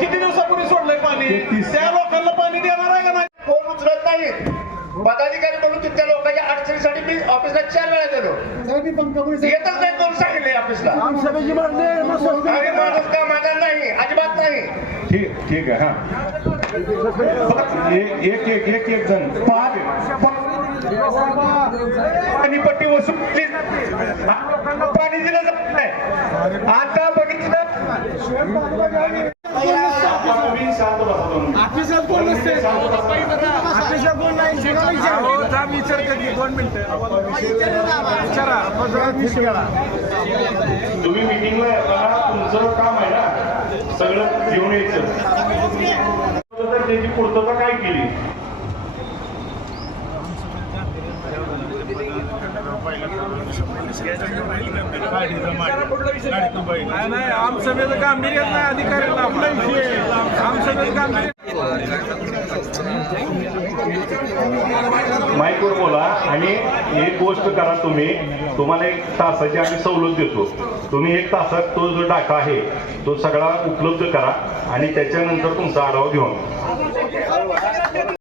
किती दिवसापूर्वी सोडलंय पाणी? त्या लोकांना पाणी देणार आहे का नाही? फोन उचलत नाही. पदाधिकारी म्हणून तिथल्या लोकांच्या अडचणीसाठी मी ऑफिसला चार वेळा गेलो. येतच नाही कोण सांगितले ऑफिसला. माणूस का माझा नाही अजिबात नाही. ठीक ठीक आहे हा. एक एक एक एक जण. पाच पाणी पट्टी वसूल केली. पाणी दिलं जात नाही. आता तुम्ही दोन मिनिटं. तुम्ही मिटिंगला येताना तुमचं काम आहे ना सगळं घेऊन यायचं त्याची पूर्तता काय केली नाही आमसभेचं गांभीर्य नाही अधिकाऱ्याला आपला विषय आमसभेचं गांभीर्य माईकवर बोला आणि एक गोष्ट करा तुम्ही. तुम्हाला एक तासाची आम्ही सवलत देतो. तुम्ही एक तासात तो जो डाटा आहे तो सगळा उपलब्ध करा आणि त्याच्यानंतर तुमचा आढावा घेऊन.